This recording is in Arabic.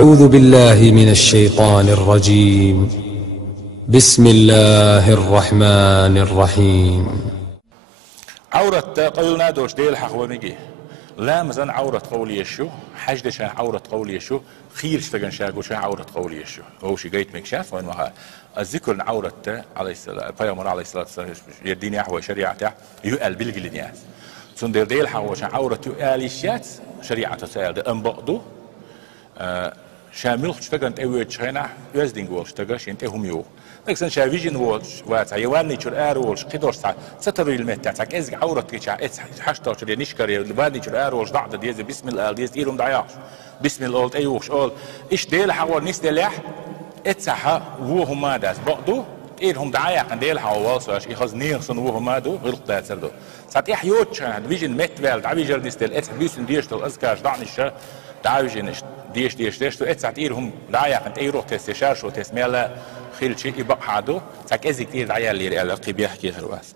أعوذ بالله من الشيطان الرجيم. بسم الله الرحمن الرحيم. عورة قولنا دوش ديل حقوانيجي لا مزان عورة قولي شو حاجة شان عورة قولي شو خير شتغن شاقو شان عورة قولي شو هو شي جيت مكشاف وين وها الذكر عورة عليه السلام بيامر عليه الصلاة والسلام يديني أحوى شريعته يقال بالجلديات صندر ديل حقو شان عورة يقال شيات شريعته سأل ده أنبقدو شامل شتغن تأويل شينا يزدين قول شتغن شين تهم يو لكن شافيجن وولش واتعيوان نيشر وولش قدر ستر المت تاعك إز عورة كيشا إز حشتر شري نشكر الوان نيشر وولش ضعد ديز بسم الله ديز إيرم ضياش بسم الله أيوش أول إيش ديل حوار نيس دلح إتسحة وهم ما داس بعضو إيرهم دعايا عن ديل حوار سواش إخذ نيرسون وهم ما دو غلط لا تسردو سات إحيوت شان فيجن مت ويل دعويجر نيس دل إتس بيسن ديشتل أزكاش ضعنش دعويجن ديش تو إتسات إيرهم دعايا عن إيروح تستشار شو تسميلا خيل شيء يبقى عدو تاك إزي كتير دعايا اللي رأى لقي بيحكي هرواس